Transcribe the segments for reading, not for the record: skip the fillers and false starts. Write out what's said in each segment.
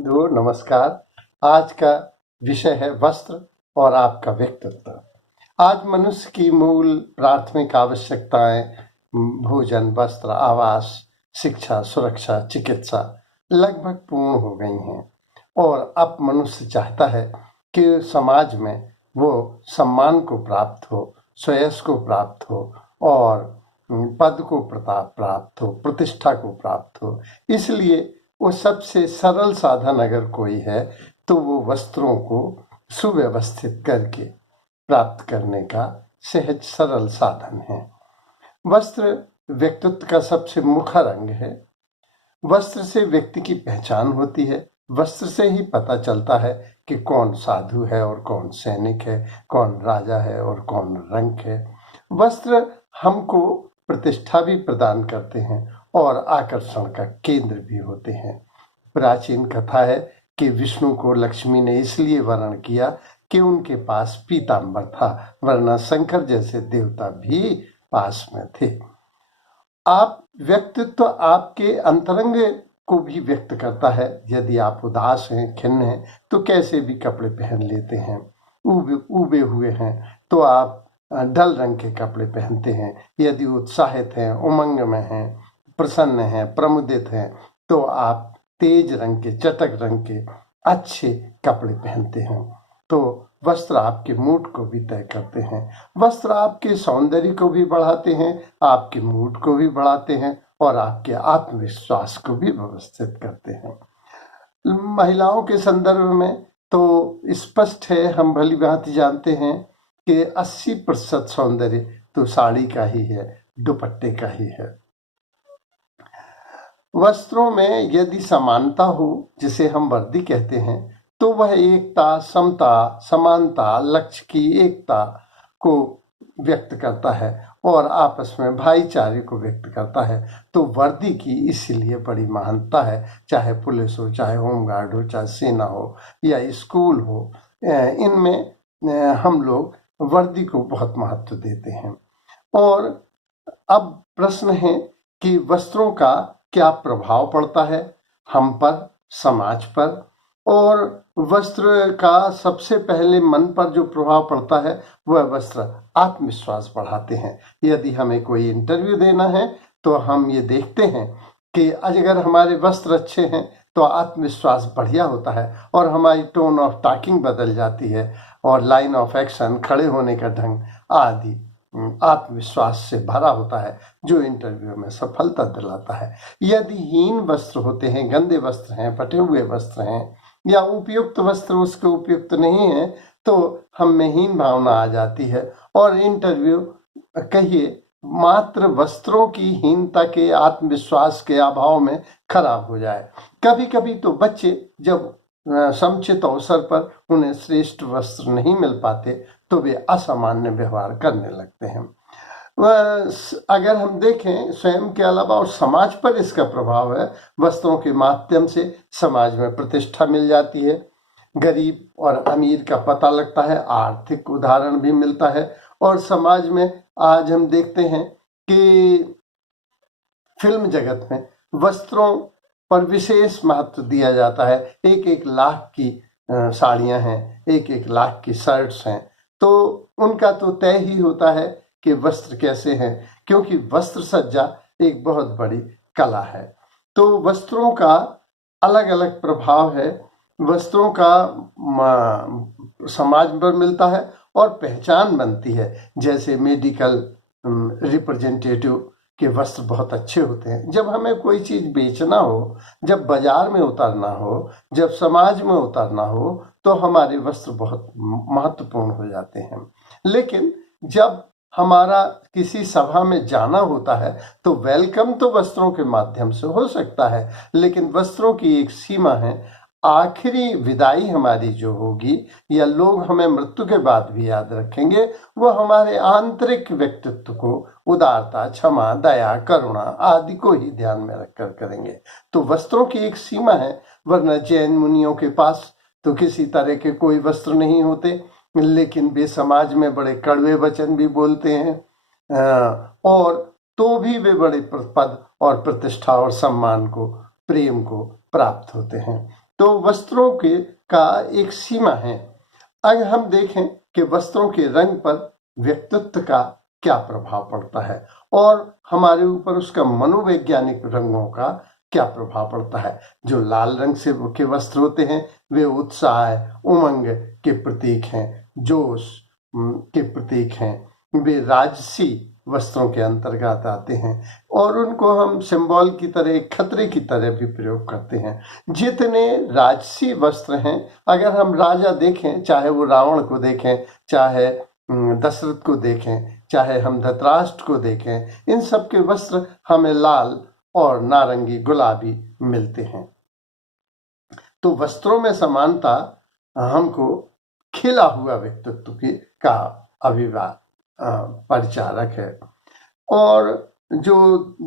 दो नमस्कार। आज का विषय है वस्त्र और आपका व्यक्तित्व। आज मनुष्य की मूल प्राथमिक आवश्यकताएं भोजन, वस्त्र, आवास, शिक्षा, सुरक्षा, चिकित्सा लगभग पूर्ण हो गई हैं और अब मनुष्य चाहता है कि समाज में वो सम्मान को प्राप्त हो, श्रेयस को प्राप्त हो और पद को प्रताप प्राप्त हो, प्रतिष्ठा को प्राप्त हो। इसलिए वो सबसे सरल साधन अगर कोई है तो वो वस्त्रों को सुव्यवस्थित करके प्राप्त करने का सहज सरल साधन है। वस्त्र व्यक्तित्व का सबसे मुख्य रंग है। वस्त्र से व्यक्ति की पहचान होती है। वस्त्र से ही पता चलता है कि कौन साधु है और कौन सैनिक है, कौन राजा है और कौन रंक है। वस्त्र हमको प्रतिष्ठा भी प्रदान करते हैं और आकर्षण का केंद्र भी होते हैं। प्राचीन कथा है कि विष्णु को लक्ष्मी ने इसलिए वरण किया कि उनके पास पीतांबर था, वरना शंकर जैसे देवता भी पास में थे। आप व्यक्तित्व आपके अंतरंग को भी व्यक्त करता है। यदि आप उदास हैं, खिन्न हैं तो कैसे भी कपड़े पहन लेते हैं। उबे हुए हैं तो आप डल रंग के कपड़े पहनते हैं। यदि उत्साहित हैं, उमंग में हैं, प्रसन्न हैं, प्रमुदित हैं तो आप तेज रंग के, चटक रंग के अच्छे कपड़े पहनते हैं। तो वस्त्र आपके मूड को भी तय करते हैं। वस्त्र आपके सौंदर्य को भी बढ़ाते हैं, आपके मूड को भी बढ़ाते हैं और आपके आत्मविश्वास को भी व्यवस्थित करते हैं। महिलाओं के संदर्भ में तो स्पष्ट है, हम भली भांति जानते हैं कि 80% सौंदर्य तो साड़ी का ही है, दुपट्टे का ही है। वस्त्रों में यदि समानता हो, जिसे हम वर्दी कहते हैं, तो वह एकता, समता, समानता, लक्ष्य की एकता को व्यक्त करता है और आपस में भाईचारे को व्यक्त करता है। तो वर्दी की इसलिए बड़ी महानता है, चाहे पुलिस हो, चाहे होमगार्ड हो, चाहे सेना हो या स्कूल हो, इनमें हम लोग वर्दी को बहुत महत्व देते हैं। और अब प्रश्न है कि वस्त्रों का क्या प्रभाव पड़ता है हम पर, समाज पर। और वस्त्र का सबसे पहले मन पर जो प्रभाव पड़ता है वह वस्त्र आत्मविश्वास बढ़ाते हैं। यदि हमें कोई इंटरव्यू देना है तो हम ये देखते हैं कि अगर हमारे वस्त्र अच्छे हैं तो आत्मविश्वास बढ़िया होता है और हमारी टोन ऑफ टॉकिंग बदल जाती है और लाइन ऑफ एक्शन, खड़े होने का ढंग आदि आत्मविश्वास से भरा होता है, जो इंटरव्यू में सफलता दिलाता है। यदि हीन वस्त्र होते हैं, गंदे वस्त्र हैं, फटे हुए वस्त्र हैं या उपयुक्त वस्त्र उसके उपयुक्त नहीं है तो हम में हीन भावना आ जाती है और इंटरव्यू कहिए मात्र वस्त्रों की हीनता के, आत्मविश्वास के अभाव में खराब हो जाए। कभी कभी तो बच्चे जब समुचित अवसर पर उन्हें श्रेष्ठ वस्त्र नहीं मिल पाते तो वे असामान्य व्यवहार करने लगते हैं। अगर हम देखें स्वयं के अलावा और समाज पर इसका प्रभाव है। वस्त्रों के माध्यम से समाज में प्रतिष्ठा मिल जाती है, गरीब और अमीर का पता लगता है, आर्थिक उदाहरण भी मिलता है और समाज में आज हम देखते हैं कि फिल्म जगत में वस्त्रों पर विशेष महत्व दिया जाता है। 1-1 लाख की साड़ियां हैं, 1-1 लाख की शर्ट्स हैं, तो उनका तो तय ही होता है कि वस्त्र कैसे हैं, क्योंकि वस्त्र सज्जा एक बहुत बड़ी कला है। तो वस्त्रों का अलग अलग प्रभाव है। वस्त्रों का समाज पर मिलता है और पहचान बनती है। जैसे मेडिकल रिप्रेजेंटेटिव के वस्त्र बहुत अच्छे होते हैं। जब हमें कोई चीज बेचना हो, जब बाजार में उतारना हो, जब समाज में उतारना हो तो हमारे वस्त्र बहुत महत्वपूर्ण हो जाते हैं। लेकिन जब हमारा किसी सभा में जाना होता है तो वेलकम तो वस्त्रों के माध्यम से हो सकता है, लेकिन वस्त्रों की एक सीमा है। आखिरी विदाई हमारी जो होगी या लोग हमें मृत्यु के बाद भी याद रखेंगे, वो हमारे आंतरिक व्यक्तित्व को उदारता, क्षमा, दया, करुणा आदि को ही ध्यान में रखकर करेंगे। तो वस्त्रों की एक सीमा है, वरना जैन मुनियों के पास तो किसी तरह के कोई वस्त्र नहीं होते, लेकिन वे समाज में बड़े कड़वे वचन भी बोलते हैं और तो भी वे बड़े पद और प्रतिष्ठा और सम्मान को, प्रेम को प्राप्त होते हैं। तो वस्त्रों के का एक सीमा है। अगर हम देखें कि वस्त्रों के रंग पर व्यक्तित्व का क्या प्रभाव पड़ता है और हमारे ऊपर उसका मनोवैज्ञानिक रंगों का क्या प्रभाव पड़ता है। जो लाल रंग से के वस्त्र होते हैं वे उत्साह, उमंग के प्रतीक हैं, जोश के प्रतीक हैं। वे राजसी वस्त्रों के अंतर्गत आते हैं और उनको हम सिंबल की तरह, खतरे की तरह भी प्रयोग करते हैं। जितने राजसी वस्त्र हैं, अगर हम राजा देखें, चाहे वो रावण को देखें, चाहे दशरथ को देखें, चाहे हम धृतराष्ट्र को देखें, इन सब के वस्त्र हमें लाल और नारंगी, गुलाबी मिलते हैं। तो वस्त्रों में समानता हमको खिला हुआ व्यक्तित्व का परिचारक है। और जो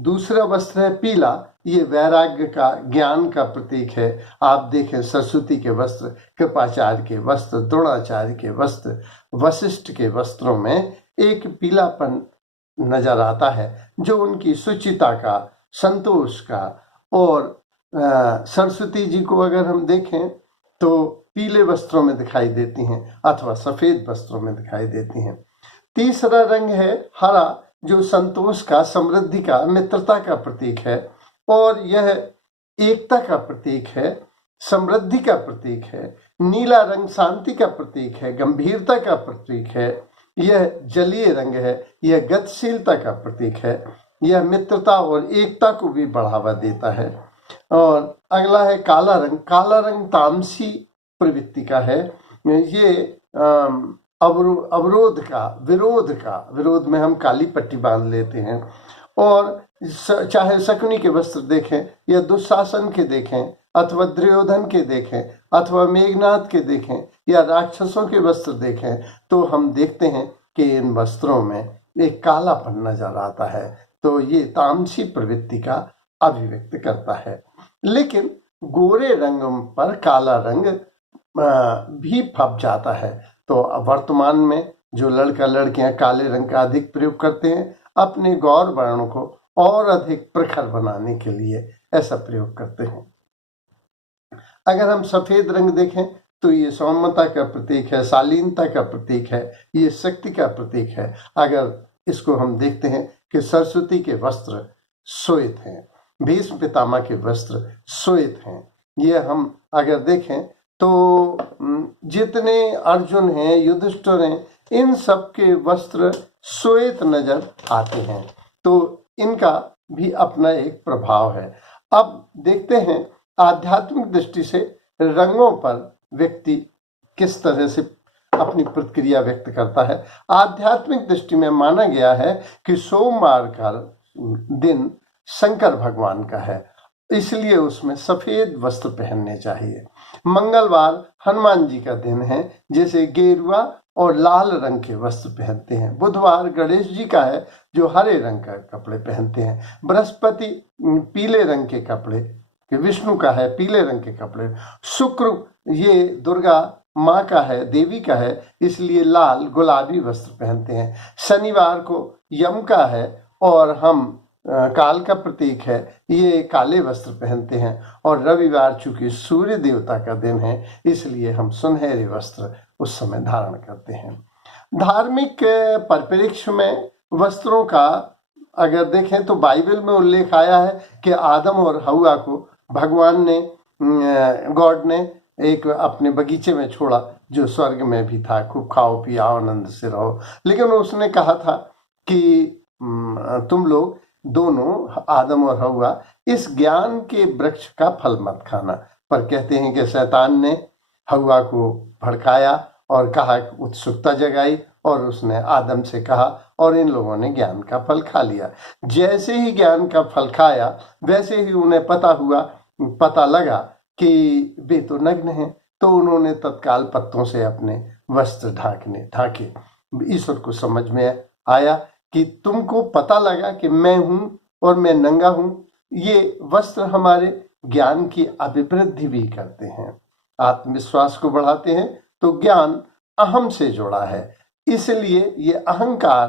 दूसरा वस्त्र है पीला, ये वैराग्य का, ज्ञान का प्रतीक है। आप देखें सरस्वती के वस्त्र, कृपाचार्य के वस्त्र, द्रोणाचार्य के वस्त्र, वशिष्ठ के वस्त्रों में एक पीलापन नजर आता है जो उनकी सुचिता का, संतोष का। और सरस्वती जी को अगर हम देखें तो पीले वस्त्रों में दिखाई देती हैं अथवा सफेद वस्त्रों में दिखाई देती हैं। तीसरा रंग है हरा, जो संतोष का, समृद्धि का, मित्रता का प्रतीक है और यह एकता का प्रतीक है, समृद्धि का प्रतीक है। नीला रंग शांति का प्रतीक है, गंभीरता का प्रतीक है। यह जलीय रंग है, यह गतिशीलता का प्रतीक है। यह मित्रता और एकता को भी बढ़ावा देता है। और अगला है काला रंग। काला रंग तामसी प्रवृत्ति का है। ये अवरोध का, विरोध में हम काली पट्टी बांध लेते हैं। और चाहे शकुनी के वस्त्र देखें या दुशासन के देखें अथवा दुर्योधन के देखें अथवा मेघनाथ के देखें या राक्षसों के वस्त्र देखें, तो हम देखते हैं कि इन वस्त्रों में एक कालापन नजर आता है। तो ये तामसी प्रवृत्ति का अभिव्यक्त करता है। लेकिन गोरे रंग पर काला रंग भी फप जाता है। तो वर्तमान में जो लड़का लड़कियां काले रंग का अधिक प्रयोग करते हैं, अपने गौर वर्णों को और अधिक प्रखर बनाने के लिए ऐसा प्रयोग करते हैं। अगर हम सफेद रंग देखें तो ये सौम्यता का प्रतीक है, शालीनता का प्रतीक है, ये शक्ति का प्रतीक है। अगर इसको हम देखते हैं कि सरस्वती के वस्त्र श्वेत हैं, भीष्म पितामह के वस्त्र श्वेत हैं। ये हम अगर देखें तो जितने अर्जुन हैं, युधिष्ठिर हैं, इन सब के वस्त्र श्वेत नजर आते हैं। तो इनका भी अपना एक प्रभाव है। अब देखते हैं आध्यात्मिक दृष्टि से रंगों पर व्यक्ति किस तरह से अपनी प्रतिक्रिया व्यक्त करता है। आध्यात्मिक दृष्टि में माना गया है कि सोमवार का दिन शंकर भगवान का है, इसलिए उसमें सफेद वस्त्र पहनने चाहिए। मंगलवार हनुमान जी का दिन है, जैसे गेरुआ और लाल रंग के वस्त्र पहनते हैं। बुधवार गणेश जी का है, जो हरे रंग का कपड़े पहनते हैं। बृहस्पति पीले रंग के कपड़े, विष्णु का है, पीले रंग के कपड़े। शुक्र ये दुर्गा माँ का है, देवी का है, इसलिए लाल गुलाबी वस्त्र पहनते हैं। शनिवार को यम का है और हम काल का प्रतीक है, ये काले वस्त्र पहनते हैं। और रविवार चूंकि सूर्य देवता का दिन है, इसलिए हम सुनहरे वस्त्र उस समय धारण करते हैं। धार्मिक परिप्रेक्ष्य में वस्त्रों का अगर देखें तो बाइबल में उल्लेख आया है कि आदम और हव्वा को भगवान ने, गॉड ने एक अपने बगीचे में छोड़ा जो स्वर्ग में भी था, खूब खाओ पियाओ आनंद से रहो। लेकिन उसने कहा था कि तुम लोग दोनों, आदम और हव्वा, इस ज्ञान के वृक्ष का फल मत खाना। पर कहते हैं कि शैतान ने हव्वा को भड़काया और कहा, उत्सुकता जगाई और उसने आदम से कहा और इन लोगों ने ज्ञान का फल खा लिया। जैसे ही ज्ञान का फल खाया वैसे ही उन्हें पता लगा कि वे तो नग्न हैं, तो उन्होंने तत्काल पत्तों से अपने वस्त्र ढाके। ईश्वर को समझ में आया कि तुमको पता लगा कि मैं हूं और मैं नंगा हूं। ये वस्त्र हमारे ज्ञान की अभिवृद्धि भी करते हैं, आत्मविश्वास को बढ़ाते हैं। तो ज्ञान अहम से जुड़ा है, इसलिए ये अहंकार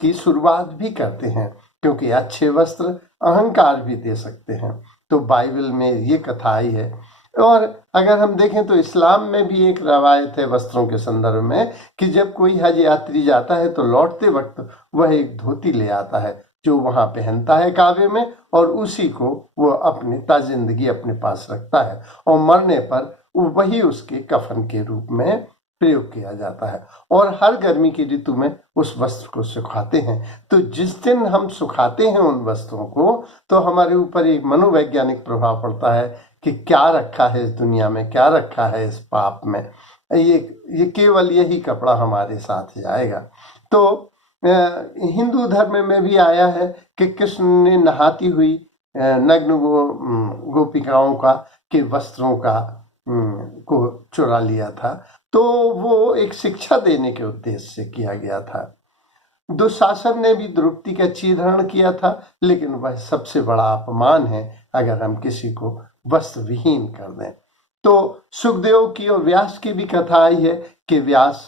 की शुरुआत भी करते हैं, क्योंकि अच्छे वस्त्र अहंकार भी दे सकते हैं। तो बाइबल में ये कथा आई है। और अगर हम देखें तो इस्लाम में भी एक रवायत है वस्त्रों के संदर्भ में कि जब कोई हज यात्री जाता है तो लौटते वक्त वह एक धोती ले आता है जो वहां पहनता है काबे में, और उसी को वो अपनी ताजिंदगी अपने पास रखता है, और मरने पर वही उसके कफन के रूप में प्रयोग किया जाता है। और हर गर्मी की ऋतु में उस वस्त्र को सुखाते हैं। तो जिस दिन हम सुखाते हैं उन वस्त्रों को, तो हमारे ऊपर एक मनोवैज्ञानिक प्रभाव पड़ता है कि क्या रखा है इस दुनिया में, क्या रखा है इस पाप में, ये केवल यही कपड़ा हमारे साथ जाएगा। तो हिंदू धर्म में भी आया है कि कृष्ण ने नहाती हुई नग्न गोपिकाओं का के वस्त्रों का को चुरा लिया था। तो वो एक शिक्षा देने के उद्देश्य से किया गया था। दुशासन ने भी द्रौपदी का चीरहरण किया था, लेकिन वह सबसे बड़ा अपमान है अगर हम किसी को वस्त्र विहीन कर दें। तो सुखदेव की और व्यास की भी कथा आई है कि व्यास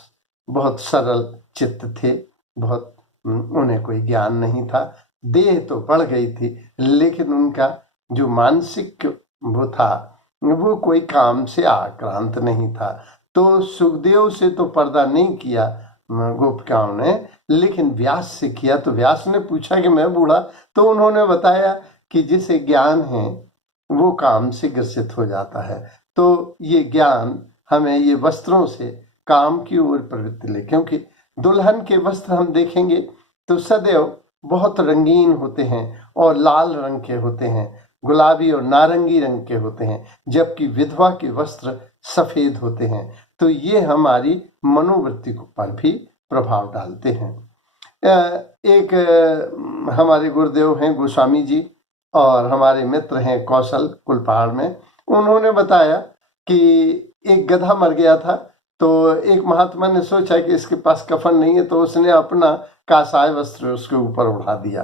बहुत सरल चित्त थे, बहुत उन्हें कोई ज्ञान नहीं था, देह तो बढ़ गई थी, लेकिन उनका जो मानसिक वो था वो कोई काम से आक्रांत नहीं था। तो सुखदेव से तो पर्दा नहीं किया गोपिकाओं ने, लेकिन व्यास से किया। तो व्यास ने पूछा कि मैं बूढ़ा, तो उन्होंने बताया कि जिसे ज्ञान है वो काम से ग्रसित हो जाता है। तो ये ज्ञान हमें ये वस्त्रों से काम की ओर प्रवृत्ति ले, क्योंकि दुल्हन के वस्त्र हम देखेंगे तो सदैव बहुत रंगीन होते हैं और लाल रंग के होते हैं, गुलाबी और नारंगी रंग के होते हैं, जबकि विधवा के वस्त्र सफेद होते हैं। तो ये हमारी मनोवृत्ति पर भी प्रभाव डालते हैं। एक हमारे गुरुदेव हैं गोस्वामी जी, और हमारे मित्र हैं कौशल कुलपहाड़ में, उन्होंने बताया कि एक गधा मर गया था। तो एक महात्मा ने सोचा कि इसके पास कफन नहीं है, तो उसने अपना कासाय वस्त्र उसके ऊपर उड़ा दिया।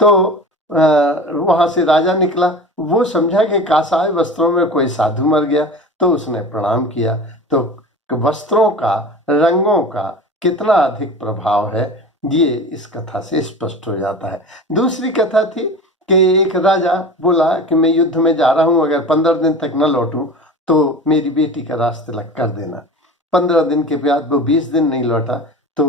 तो वहां से राजा निकला, वो समझा कि कासाय वस्त्रों में कोई साधु मर गया, तो उसने प्रणाम किया। तो वस्त्रों का, रंगों का कितना अधिक प्रभाव है ये इस कथा से स्पष्ट हो जाता है। दूसरी कथा थी कि एक राजा बोला कि मैं युद्ध में जा रहा हूं, अगर 15 दिन तक न लौटूं तो मेरी बेटी का रास्ते तिलक कर देना। 15 दिन के बाद वो 20 दिन नहीं लौटा, तो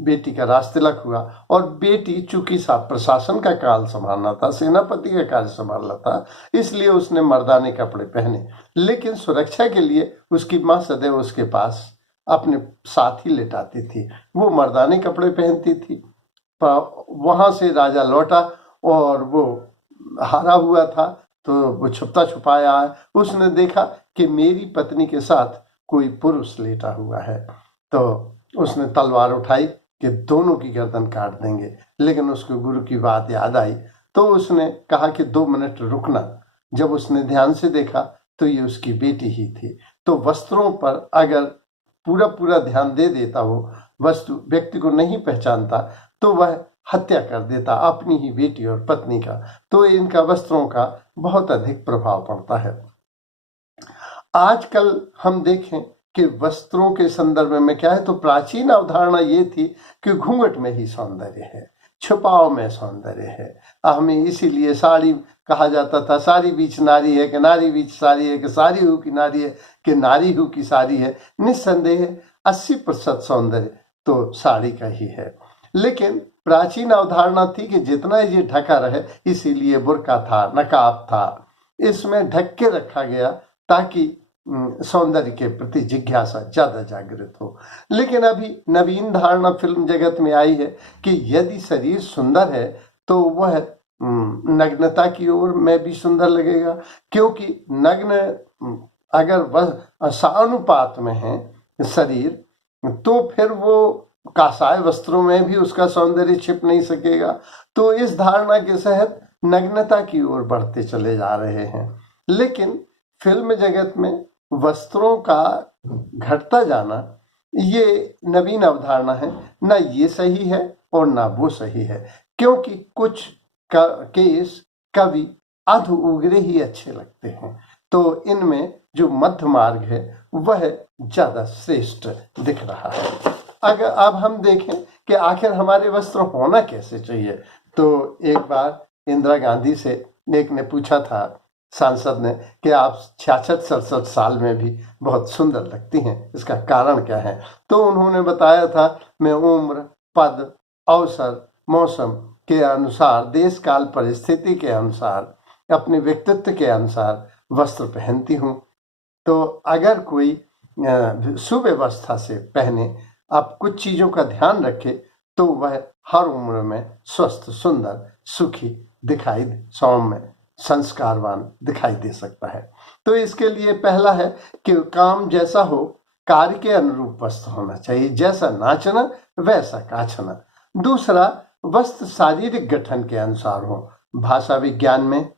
बेटी का रास्ते तिलक हुआ। और बेटी चूंकि प्रशासन का काल संभालना था, सेनापति का कार्य संभालना था, इसलिए उसने मर्दाने कपड़े पहने, लेकिन सुरक्षा के लिए उसकी माँ सदैव उसके पास अपने साथ ही लेटाती थी, वो मर्दाने कपड़े पहनती थी। वहां से राजा लौटा और वो हारा हुआ था, तो वो छुपता छुपाया है, उसने देखा कि मेरी पत्नी के साथ कोई पुरुष लेटा हुआ है। तो उसने तलवार उठाई कि दोनों की गर्दन काट देंगे, लेकिन उसको गुरु की बात याद आई, तो उसने कहा कि 2 मिनट रुकना। जब उसने ध्यान से देखा तो ये उसकी बेटी ही थी। तो वस्त्रों पर अगर पूरा पूरा ध्यान दे देता हो, वस्तु व्यक्ति को नहीं पहचानता, तो वह हत्या कर देता अपनी ही बेटी और पत्नी का। तो इनका वस्त्रों का बहुत अधिक प्रभाव पड़ता है। आजकल हम देखें कि वस्त्रों के संदर्भ में क्या है, तो प्राचीन अवधारणा ये थी कि घूंघट में ही सौंदर्य है, छुपाव में सौंदर्य है। हमें इसीलिए साड़ी कहा जाता था, साड़ी बीच नारी है कि नारी बीच साड़ी है, कि साड़ी हु की नारी है कि नारी हु की साड़ी है। निस्संदेह 80% सौंदर्य तो साड़ी का ही है। लेकिन प्राचीन अवधारणा थी कि जितना ये ढका रहे, इसीलिए बुर्का था, नकाब था, इसमें ढक के रखा गया ताकि सौंदर्य के प्रति जिज्ञासा ज्यादा जागृत हो। लेकिन अभी नवीन धारणा फिल्म जगत में आई है कि यदि शरीर सुंदर है तो वह नग्नता की ओर में भी सुंदर लगेगा, क्योंकि नग्न अगर वह सानुपात में है शरीर, तो फिर वो कासाय वस्त्रों में भी उसका सौंदर्य छिप नहीं सकेगा। तो इस धारणा के तहत नग्नता की ओर बढ़ते चले जा रहे हैं। लेकिन फिल्म जगत में वस्त्रों का घटता जाना ये नवीन अवधारणा है, ना ये सही है और ना वो सही है, क्योंकि कुछ केस कभी अध उगरे ही अच्छे लगते हैं। तो इनमें जो मध्य मार्ग है वह ज्यादा श्रेष्ठ दिख रहा है। अगर अब हम देखें कि आखिर हमारे वस्त्र होना कैसे चाहिए, तो एक बार इंदिरा गांधी से एक ने पूछा था सांसद ने कि आप 66-67 साल में भी बहुत सुंदर लगती हैं, इसका कारण क्या है? तो उन्होंने बताया था, मैं उम्र, पद, अवसर, मौसम के अनुसार, देश काल परिस्थिति के अनुसार, अपने व्यक्तित्व के अनुसार वस्त्र पहनती हूँ। तो अगर कोई सुव्यवस्था से पहने, आप कुछ चीजों का ध्यान रखे, तो वह हर उम्र में स्वस्थ, सुंदर, सुखी दिखाई, सौम्य, संस्कारवान दिखाई दे सकता है। तो इसके लिए पहला है कि काम जैसा हो, कार्य के अनुरूप वस्त्र होना चाहिए, जैसा नाचना वैसा काछना। दूसरा, वस्त्र शारीरिक गठन के अनुसार हो। भाषा विज्ञान में,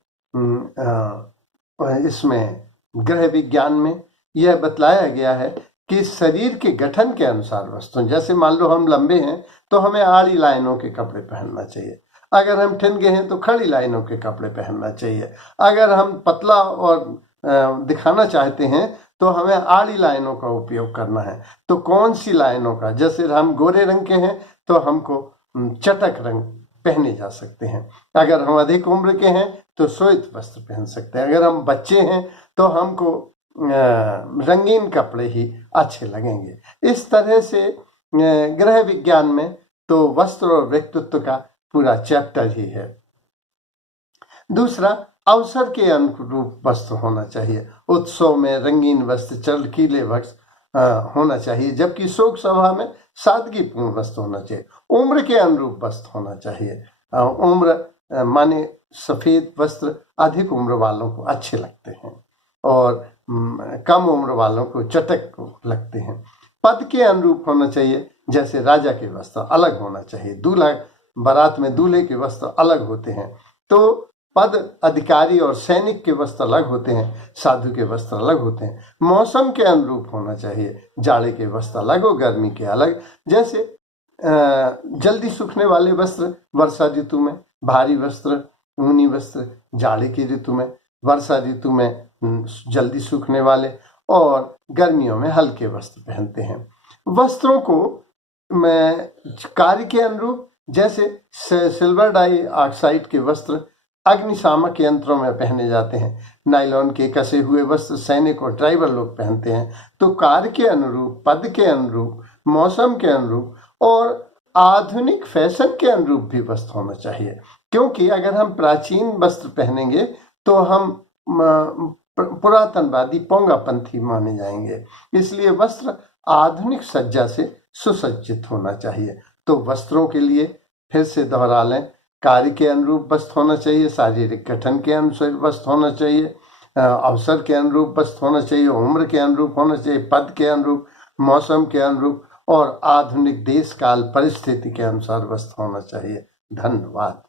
इसमें गृह विज्ञान में यह बतलाया गया है कि शरीर के गठन के अनुसार वस्त्र, जैसे मान लो हम लंबे हैं तो हमें आड़ी लाइनों के कपड़े पहनना चाहिए, अगर हम ठिनगे हैं तो खड़ी लाइनों के कपड़े पहनना चाहिए, अगर हम पतला और दिखाना चाहते हैं तो हमें आड़ी लाइनों का उपयोग करना है। तो कौन सी लाइनों का? जैसे हम गोरे रंग के हैं तो हमको चटक रंग पहने जा सकते हैं, अगर हम अधिक उम्र के हैं तो श्वेत वस्त्र पहन सकते हैं, अगर हम बच्चे हैं तो हमको रंगीन कपड़े ही अच्छे लगेंगे। इस तरह से गृह विज्ञान में तो वस्त्र और व्यक्तित्व का पूरा चैप्टर ही है। दूसरा, अवसर के अनुरूप वस्त्र होना चाहिए। उत्सव में रंगीन वस्त्र, चमकीले वस्त्र होना चाहिए, जबकि शोक सभा में सादगीपूर्ण वस्त्र होना चाहिए। उम्र के अनुरूप वस्त्र होना चाहिए। उम्र माने सफेद वस्त्र अधिक उम्र वालों को अच्छे लगते हैं और कम उम्र वालों को चटक लगते हैं। पद के अनुरूप होना चाहिए, जैसे राजा के वस्त्र अलग होना चाहिए, दूल्हा बारात में दूल्हे के वस्त्र अलग होते हैं, तो पद अधिकारी और सैनिक के वस्त्र अलग होते हैं, साधु के वस्त्र अलग होते हैं। मौसम के अनुरूप होना चाहिए, जाड़े के वस्त्र अलग और गर्मी के अलग। जैसे जल्दी सूखने वाले वस्त्र वर्षा ऋतु में, भारी वस्त्र, ऊनी वस्त्र जाड़े की ऋतु में, वर्षा ऋतु में जल्दी सूखने वाले, और गर्मियों में हल्के वस्त्र पहनते हैं। वस्त्रों को कार्य के अनुरूप, जैसे सिल्वर डाई ऑक्साइड के वस्त्र अग्निशामक यंत्रों में पहने जाते हैं, नायलॉन के कसे हुए वस्त्र सैनिक और ड्राइवर लोग पहनते हैं। तो कार्य के अनुरूप, पद के अनुरूप, मौसम के अनुरूप और आधुनिक फैशन के अनुरूप भी वस्त्र होना चाहिए, क्योंकि अगर हम प्राचीन वस्त्र पहनेंगे तो हम पुरातनवादी, पोंगापंथी माने जाएंगे। इसलिए वस्त्र आधुनिक सज्जा से सुसज्जित होना चाहिए। तो वस्त्रों के लिए फिर से दोहरा लें, कार्य के अनुरूप वस्त्र होना चाहिए, शारीरिक गठन के अनुसार वस्त्र होना चाहिए, अवसर के अनुरूप वस्त्र होना चाहिए, उम्र के अनुरूप होना चाहिए, पद के अनुरूप, मौसम के अनुरूप और आधुनिक देश काल परिस्थिति के अनुसार वस्त्र होना चाहिए। धन्यवाद।